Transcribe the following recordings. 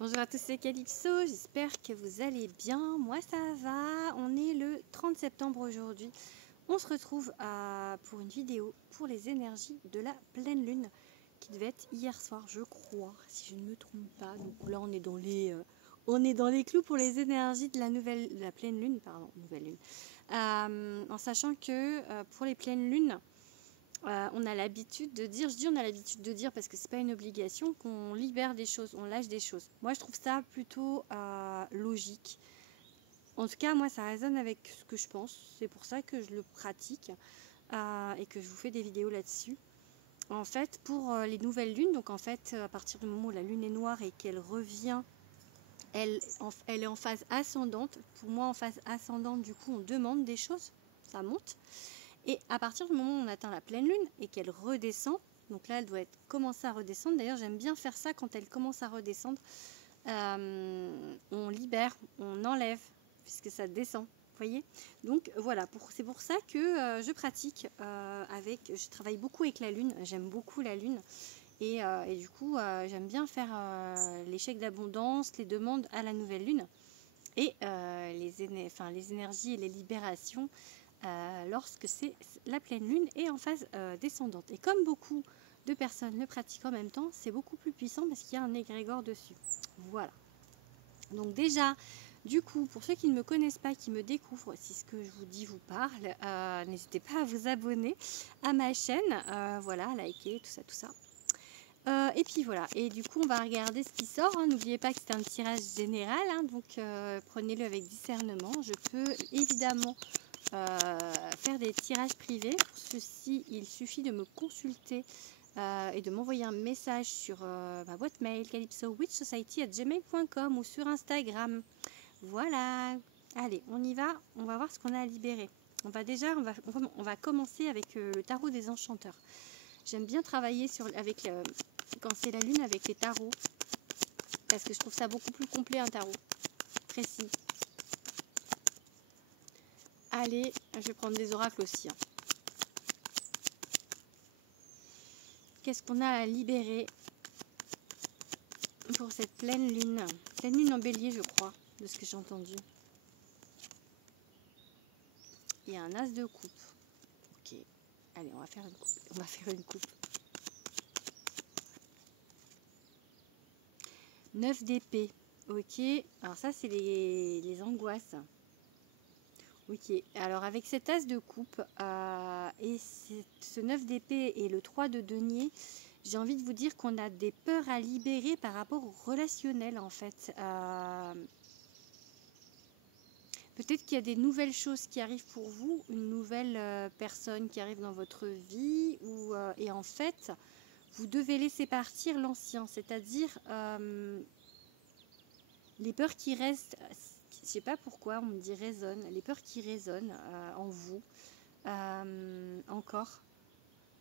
Bonjour à tous, c'est Calypso, j'espère que vous allez bien. Moi ça va, on est le 30 septembre aujourd'hui. On se retrouve pour une vidéo pour les énergies de la pleine lune qui devait être hier soir, je crois, si je ne me trompe pas. Donc là on est dans les clous pour les énergies de la pleine lune, nouvelle lune. En sachant que pour les pleines lunes, on a l'habitude de dire, on a l'habitude de dire parce que c'est pas une obligation, qu'on libère des choses, on lâche des choses. Moi je trouve ça plutôt logique. En tout cas moi ça résonne avec ce que je pense, c'est pour ça que je le pratique et que je vous fais des vidéos là-dessus. En fait pour les nouvelles lunes, donc en fait à partir du moment où la lune est noire et qu'elle revient, elle est en phase ascendante. Pour moi en phase ascendante du coup on demande des choses, ça monte. Et à partir du moment où on atteint la pleine lune et qu'elle redescend, donc là elle doit commencer à redescendre, d'ailleurs j'aime bien faire ça quand elle commence à redescendre, on libère, on enlève, puisque ça descend, vous voyez. Donc voilà, c'est pour ça que je pratique je travaille beaucoup avec la lune, j'aime beaucoup la lune. Et du coup j'aime bien faire les chèques d'abondance, les demandes à la nouvelle lune et les énergies et les libérations lorsque c'est la pleine lune et en phase descendante. Et comme beaucoup de personnes le pratiquent en même temps, c'est beaucoup plus puissant parce qu'il y a un égrégore dessus. Voilà. Donc déjà, du coup, pour ceux qui ne me connaissent pas, qui me découvrent, si ce que je vous dis vous parle, n'hésitez pas à vous abonner à ma chaîne, voilà, à liker, tout ça. Et puis voilà, et du coup on va regarder ce qui sort, hein. N'oubliez pas que c'est un tirage général, hein, donc prenez-le avec discernement. Je peux évidemment faire des tirages privés. Pour ceci, il suffit de me consulter et de m'envoyer un message sur ma boîte mail calypsowitchsociety@gmail.com ou sur Instagram. Voilà, allez, on y va, on va voir ce qu'on a à libérer. On va commencer avec le tarot des enchanteurs. J'aime bien travailler quand c'est la lune avec les tarots, parce que je trouve ça beaucoup plus complet, un tarot précis. Allez, je vais prendre des oracles aussi. Hein. Qu'est-ce qu'on a à libérer pour cette pleine lune? Pleine lune en bélier, je crois, de ce que j'ai entendu. Il y a un as de coupe. Ok, allez, on va faire une coupe. 9 d'épée. Ok, alors ça c'est les angoisses. Ok, alors avec cet as de coupe et ce 9 d'épée et le 3 de denier, j'ai envie de vous dire qu'on a des peurs à libérer par rapport au relationnel en fait. Peut-être qu'il y a des nouvelles choses qui arrivent pour vous, une nouvelle personne qui arrive dans votre vie et en fait, vous devez laisser partir l'ancien, c'est-à-dire les peurs qui restent. Je sais pas pourquoi on me dit résonne, les peurs qui résonnent en vous encore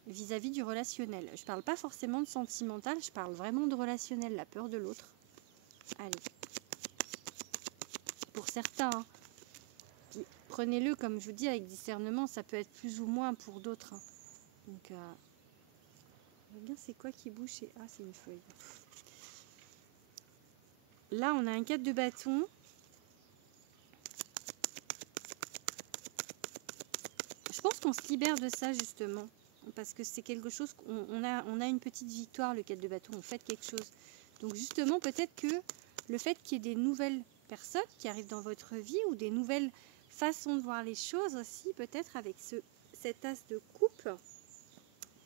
vis-à-vis du relationnel. Je parle pas forcément de sentimental, je parle vraiment de relationnel, la peur de l'autre. Allez, pour certains, hein, prenez-le comme je vous dis avec discernement, ça peut être plus ou moins pour d'autres. Hein. Donc, bien c'est quoi qui bouge? Ah, c'est une feuille. Là, on a un 4 de bâton. Je pense qu'on se libère de ça justement, parce que c'est quelque chose on a une petite victoire, le 4 de bâton, on fait quelque chose. Donc justement, peut-être que le fait qu'il y ait des nouvelles personnes qui arrivent dans votre vie ou des nouvelles façons de voir les choses aussi, peut-être avec cet as de coupe.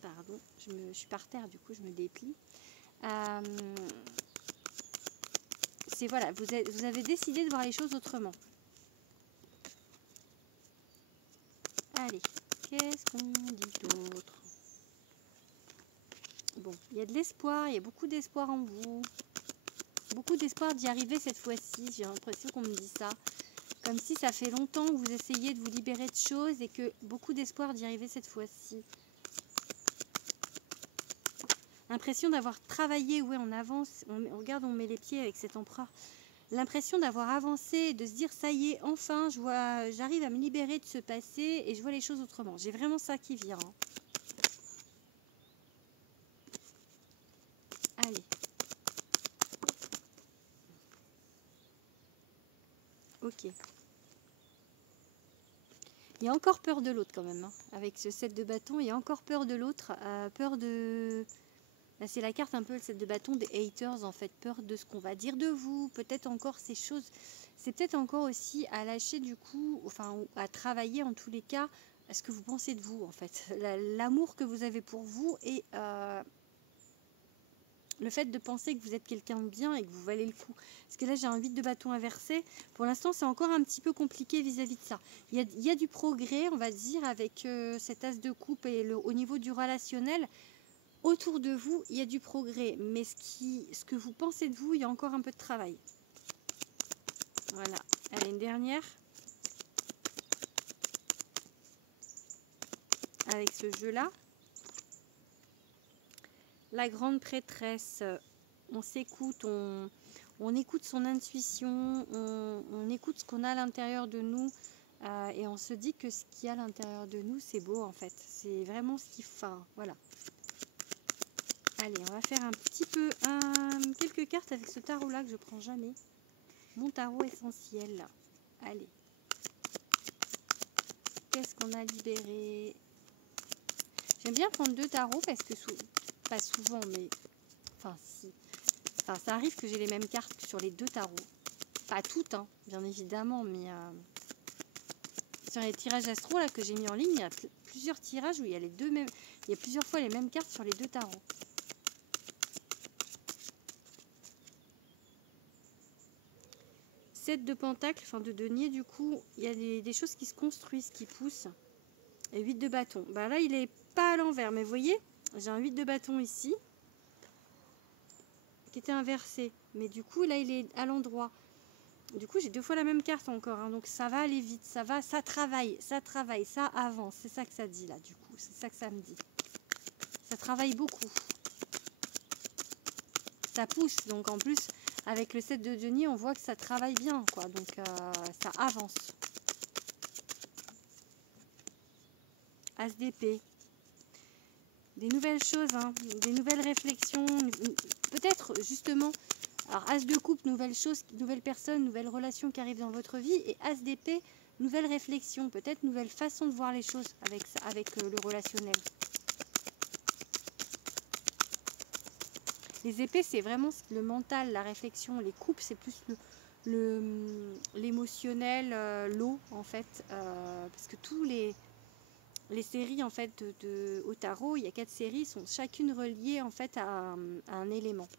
Pardon, je suis par terre, du coup je me déplie. C'est voilà, vous avez décidé de voir les choses autrement. Allez, qu'est-ce qu'on dit d'autre? Bon, il y a de l'espoir, il y a beaucoup d'espoir en vous. Beaucoup d'espoir d'y arriver cette fois-ci, j'ai l'impression qu'on me dit ça. Comme si ça fait longtemps que vous essayez de vous libérer de choses et que beaucoup d'espoir d'y arriver cette fois-ci. L'impression d'avoir travaillé, ouais, on avance, regarde, on met les pieds avec cet empereur. L'impression d'avoir avancé, de se dire ça y est, enfin, j'arrive à me libérer de ce passé et je vois les choses autrement. J'ai vraiment ça qui vient. Hein. Allez. Ok. Il y a encore peur de l'autre quand même. Hein. Avec ce 7 de bâton, il y a encore peur de l'autre. Peur de... Là, c'est la carte un peu le 7 de bâton des haters en fait. Peur de ce qu'on va dire de vous. Peut-être encore ces choses. C'est peut-être encore aussi à lâcher du coup, enfin à travailler en tous les cas, à ce que vous pensez de vous en fait. L'amour que vous avez pour vous et le fait de penser que vous êtes quelqu'un de bien et que vous valez le coup. Parce que là, j'ai un 8 de bâton inversé. Pour l'instant, c'est encore un petit peu compliqué vis-à-vis de ça. Il y a du progrès, on va dire, avec cet as de coupe et au niveau du relationnel. Autour de vous, il y a du progrès. Mais ce que vous pensez de vous, il y a encore un peu de travail. Voilà. Allez, une dernière. Avec ce jeu-là. La grande prêtresse, on s'écoute, on écoute son intuition, on écoute ce qu'on a à l'intérieur de nous et on se dit que ce qu'il y a à l'intérieur de nous, c'est beau en fait. C'est vraiment ce qu'il faut. Enfin, voilà. Allez, on va faire un petit peu quelques cartes avec ce tarot-là que je prends jamais. Mon tarot essentiel. Allez. Qu'est-ce qu'on a libéré? J'aime bien prendre 2 tarots parce que, pas souvent, mais... Enfin, si. Enfin, ça arrive que j'ai les mêmes cartes sur les 2 tarots. Pas toutes, hein, bien évidemment, mais sur les tirages astro là, que j'ai mis en ligne, il y a plusieurs tirages où il y a les deux mêmes, il y a plusieurs fois les mêmes cartes sur les 2 tarots. Sept de pentacle, enfin de denier, du coup, il y a des choses qui se construisent, qui poussent. Et 8 de bâton. Bah là, il est pas à l'envers, mais vous voyez, j'ai un 8 de bâton ici, qui était inversé. Mais du coup, là, il est à l'endroit. Du coup, j'ai 2 fois la même carte encore, hein, donc ça va aller vite, ça travaille, ça avance. C'est ça que ça dit là, du coup, c'est ça que ça me dit. Ça travaille beaucoup. Ça pousse, donc en plus, avec le 7 de denier, on voit que ça travaille bien, quoi. Donc ça avance. As d'épée. Des nouvelles choses, hein, des nouvelles réflexions, peut-être justement. Alors, As de coupe, nouvelles choses, nouvelles personnes, nouvelles relations qui arrivent dans votre vie. Et As d'épée, nouvelles réflexions, peut-être nouvelle façon de voir les choses avec le relationnel. Les épées, c'est vraiment le mental, la réflexion. Les coupes, c'est plus l'émotionnel, l'eau, en fait. Parce que tous les séries, en fait, au tarot, il y a 4 séries, sont chacune reliées, en fait, à un élément.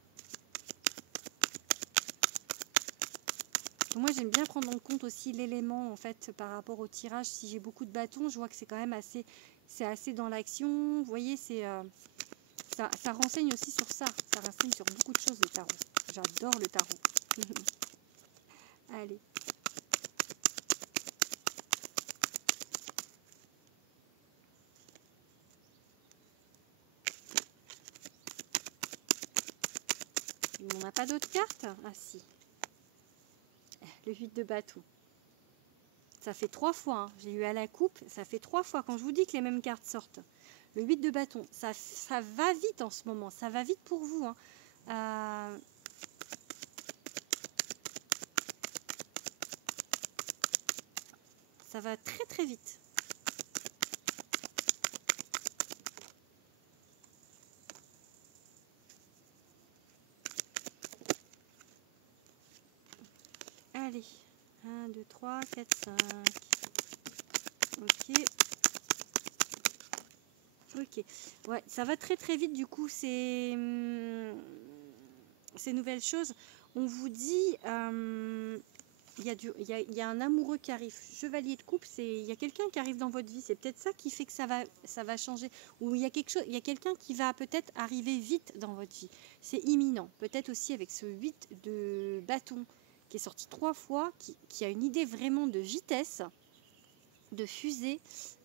Moi, j'aime bien prendre en compte aussi l'élément, en fait, par rapport au tirage. Si j'ai beaucoup de bâtons, je vois que c'est quand même assez, dans l'action. Vous voyez, ça renseigne aussi sur ça. Ça renseigne sur beaucoup de choses, le tarot. J'adore le tarot. Allez. On n'a pas d'autres cartes? Ah si. Le 8 de bâton. Ça fait 3 fois. Hein. J'ai eu à la coupe. Ça fait 3 fois. Quand je vous dis que les mêmes cartes sortent. Le 8 de bâton. Ça va vite en ce moment. Ça va vite pour vous. Hein. Ça va très très vite. Allez. 1, 2, 3, 4, 5. Ok. Ok. Ouais, ça va très très vite du coup, ces nouvelles choses. On vous dit, il y a un amoureux qui arrive. Chevalier de coupe, il y a quelqu'un qui arrive dans votre vie. C'est peut-être ça qui fait que ça va changer. Ou il y a quelqu'un qui va peut-être arriver vite dans votre vie. C'est imminent. Peut-être aussi avec ce 8 de bâton qui est sorti 3 fois, qui a une idée vraiment de vitesse, de fusée.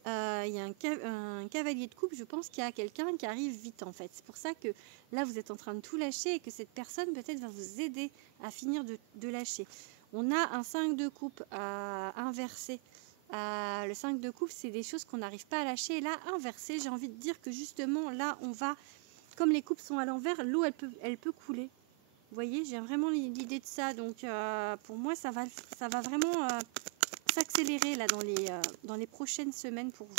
Il y a un cavalier de coupe, je pense qu'il y a quelqu'un qui arrive vite en fait. C'est pour ça que là vous êtes en train de tout lâcher et que cette personne peut-être va vous aider à finir de lâcher. On a un 5 de coupe inversé. Le 5 de coupe, c'est des choses qu'on n'arrive pas à lâcher. Et là, inversé, j'ai envie de dire que justement là, on va, comme les coupes sont à l'envers, l'eau elle peut couler. Vous voyez, j'ai vraiment l'idée de ça. Donc, pour moi, ça va vraiment s'accélérer là dans les prochaines semaines pour vous.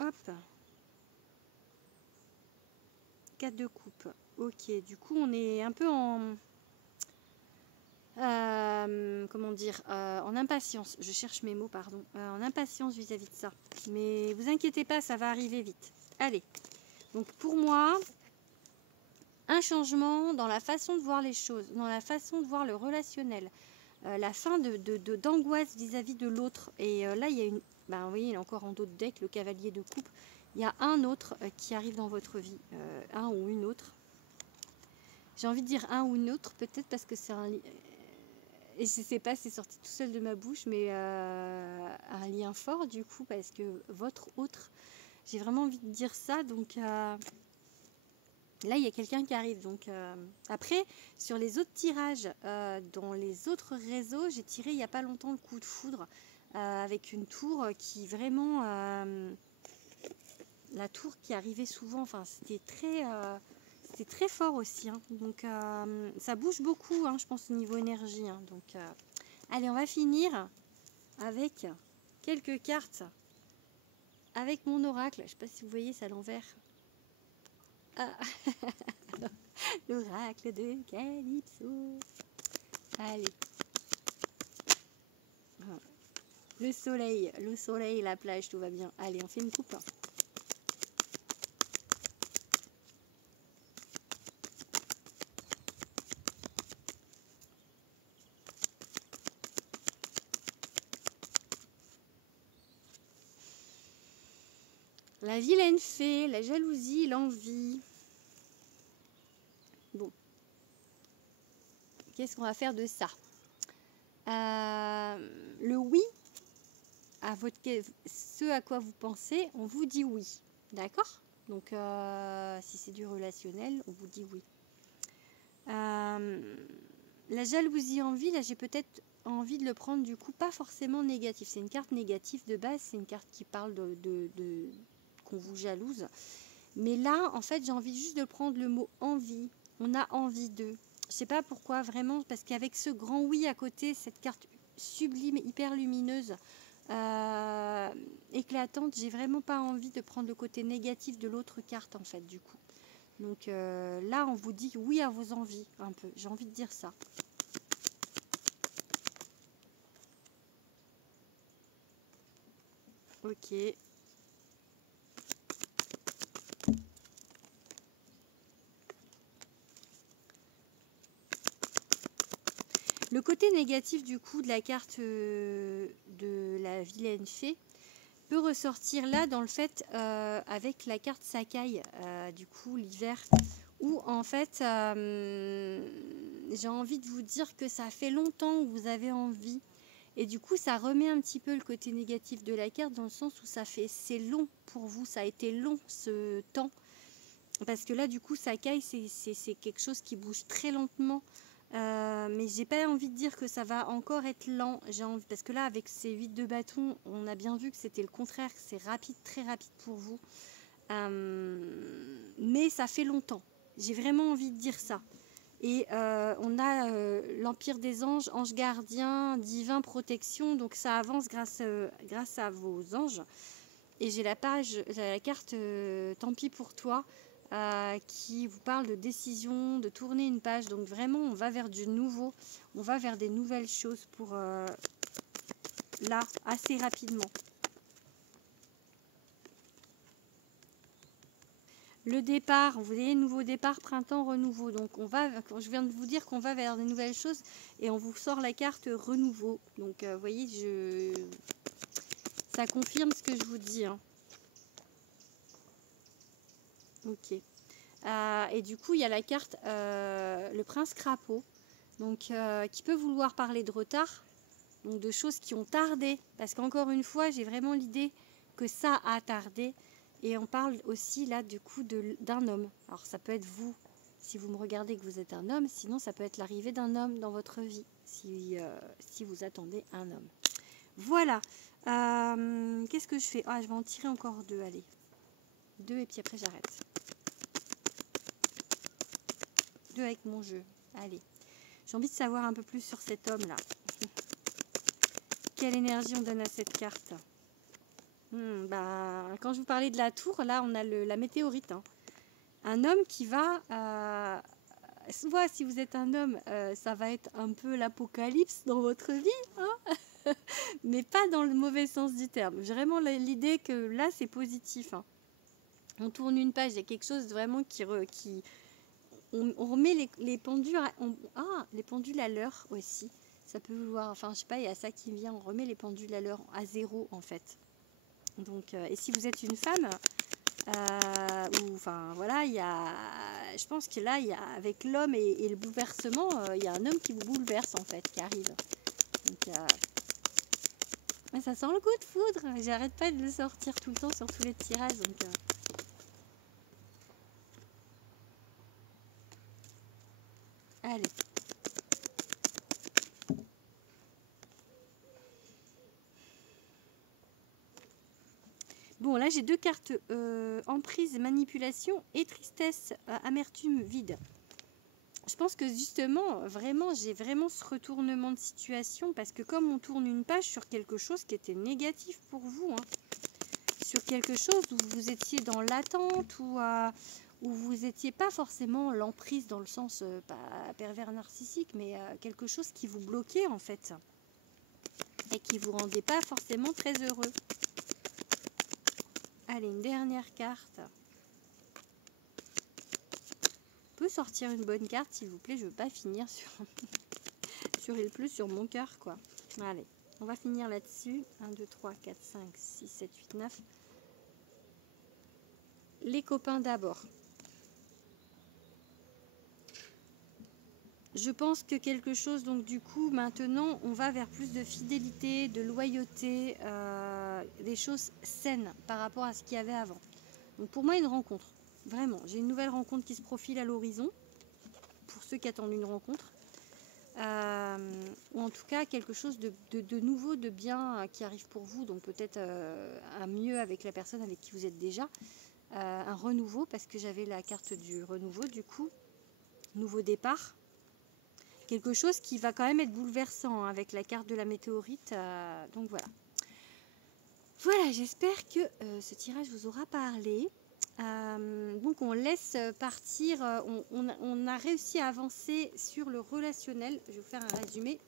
Hop. 4 de coupe. Ok, du coup, on est un peu en... comment dire, en impatience, je cherche mes mots, pardon, en impatience vis-à-vis de ça. Mais vous inquiétez pas, ça va arriver vite. Allez, donc pour moi, un changement dans la façon de voir les choses, dans la façon de voir le relationnel, la fin d'angoisse vis-à-vis de l'autre. Et là, il y a une, ben oui, il est encore en dos de deck, le cavalier de coupe. Il y a un autre qui arrive dans votre vie, un ou une autre. J'ai envie de dire un ou une autre, peut-être parce que c'est un... Et je sais pas, c'est sorti tout seul de ma bouche, mais un lien fort du coup, parce que votre autre, j'ai vraiment envie de dire ça. Donc là, il y a quelqu'un qui arrive. Donc après, sur les autres tirages, dans les autres réseaux, j'ai tiré il n'y a pas longtemps le coup de foudre avec une tour qui vraiment... la tour qui arrivait souvent, enfin c'était très fort aussi, hein. Donc ça bouge beaucoup, hein, je pense au niveau énergie, hein. Donc allez, on va finir avec quelques cartes avec mon oracle. Je sais pas si vous voyez, c'est à l'envers. Ah. L'oracle de Calypso. Allez, le soleil, la plage, tout va bien. Allez, on fait une coupe. La vilaine fée, la jalousie, l'envie. Bon. Qu'est-ce qu'on va faire de ça? Le oui, à ce à quoi vous pensez, on vous dit oui. D'accord? Donc, si c'est du relationnel, on vous dit oui. La jalousie, envie, là, j'ai peut-être envie de le prendre du coup, pas forcément négatif. C'est une carte négative de base, c'est une carte qui parle qu'on vous jalouse. Mais là, en fait, j'ai envie juste de prendre le mot envie. On a envie d'eux. Je sais pas pourquoi, vraiment, parce qu'avec ce grand oui à côté, cette carte sublime, hyper lumineuse, éclatante, j'ai vraiment pas envie de prendre le côté négatif de l'autre carte, en fait, du coup. Donc là, on vous dit oui à vos envies, un peu. J'ai envie de dire ça. Ok. Le côté négatif du coup de la carte de la vilaine fée peut ressortir là dans le fait avec la carte Sakai, du coup l'hiver, où en fait j'ai envie de vous dire que ça fait longtemps que vous avez envie. Et du coup, ça remet un petit peu le côté négatif de la carte dans le sens où c'est long pour vous, ça a été long ce temps. Parce que là, du coup, Sakai, c'est quelque chose qui bouge très lentement. Mais j'ai pas envie de dire que ça va encore être lent. Parce que là, avec ces 8 de bâton, on a bien vu que c'était le contraire, que c'est rapide, très rapide pour vous. Mais ça fait longtemps. J'ai vraiment envie de dire ça. Et on a l'Empire des Anges, ange gardien, divin protection. Donc ça avance grâce à vos anges. Et j'ai la carte tant pis pour toi, qui vous parle de décision, de tourner une page. Donc vraiment, on va vers du nouveau. On va vers des nouvelles choses pour là, assez rapidement. Le départ, vous voyez, nouveau départ, printemps, renouveau. Donc je viens de vous dire qu'on va vers de nouvelles choses et on vous sort la carte renouveau. Donc vous voyez, ça confirme ce que je vous dis, hein. Ok. Et du coup, il y a la carte le prince crapaud, donc qui peut vouloir parler de retard, donc de choses qui ont tardé. Parce qu'encore une fois, j'ai vraiment l'idée que ça a tardé. Et on parle aussi là du coup d'un homme. Alors ça peut être vous, si vous me regardez que vous êtes un homme, sinon ça peut être l'arrivée d'un homme dans votre vie, si vous attendez un homme. Voilà, Qu'est-ce que je fais? Ah, je vais en tirer encore 2, allez. 2 et puis après j'arrête. 2 avec mon jeu. Allez. J'ai envie de savoir un peu plus sur cet homme-là. Quelle énergie on donne à cette carte? Quand je vous parlais de la tour, là on a la météorite. Hein. Un homme qui va... soit si vous êtes un homme, ça va être un peu l'apocalypse dans votre vie. Hein. Mais pas dans le mauvais sens du terme. Vraiment l'idée que là c'est positif. Hein. On tourne une page, il y a quelque chose vraiment on remet les pendules les pendules à l'heure aussi. Ça peut vouloir, enfin je sais pas, il y a ça qui vient, on remet les pendules à l'heure à 0 en fait. Donc, et si vous êtes une femme, enfin voilà, je pense que là, avec l'homme et le bouleversement, il y a un homme qui vous bouleverse en fait, qui arrive. Donc, mais ça sent le coup de foudre, j'arrête pas de le sortir tout le temps sur tous les tirages. Donc, allez. Bon, là j'ai 2 cartes, emprise, manipulation et tristesse, amertume, vide. Je pense que justement, vraiment, j'ai vraiment ce retournement de situation parce que comme on tourne une page sur quelque chose qui était négatif pour vous, hein, sur quelque chose où vous étiez dans l'attente ou où vous n'étiez pas forcément l'emprise dans le sens pas pervers narcissique, mais quelque chose qui vous bloquait en fait et qui vous rendait pas forcément très heureux. Allez, une dernière carte. On peut sortir une bonne carte s'il vous plaît, je veux pas finir sur il pleut sur mon cœur quoi. Allez, on va finir là-dessus. 1, 2, 3, 4, 5, 6, 7, 8, 9. Les copains d'abord. Je pense que quelque chose, donc du coup, maintenant, on va vers plus de fidélité, de loyauté, des choses saines par rapport à ce qu'il y avait avant. Donc pour moi, une rencontre. Vraiment, j'ai une nouvelle rencontre qui se profile à l'horizon, pour ceux qui attendent une rencontre. Ou en tout cas, quelque chose de nouveau, de bien qui arrive pour vous. Donc peut-être un mieux avec la personne avec qui vous êtes déjà. Un renouveau, parce que j'avais la carte du renouveau, du coup. Nouveau départ. Quelque chose qui va quand même être bouleversant hein, avec la carte de la météorite. Donc voilà. Voilà, j'espère que ce tirage vous aura parlé. Donc on laisse partir, on a réussi à avancer sur le relationnel. Je vais vous faire un résumé.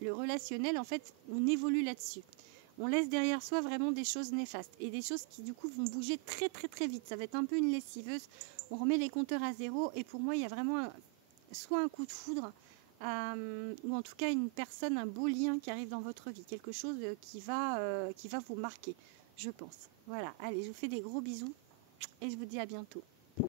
Le relationnel, en fait, on évolue là-dessus. On laisse derrière soi vraiment des choses néfastes et des choses qui du coup vont bouger très très très vite. Ça va être un peu une lessiveuse. On remet les compteurs à 0 et pour moi il y a vraiment soit un coup de foudre ou en tout cas une personne, un beau lien qui arrive dans votre vie, quelque chose qui va vous marquer, je pense. Voilà, allez, je vous fais des gros bisous et je vous dis à bientôt.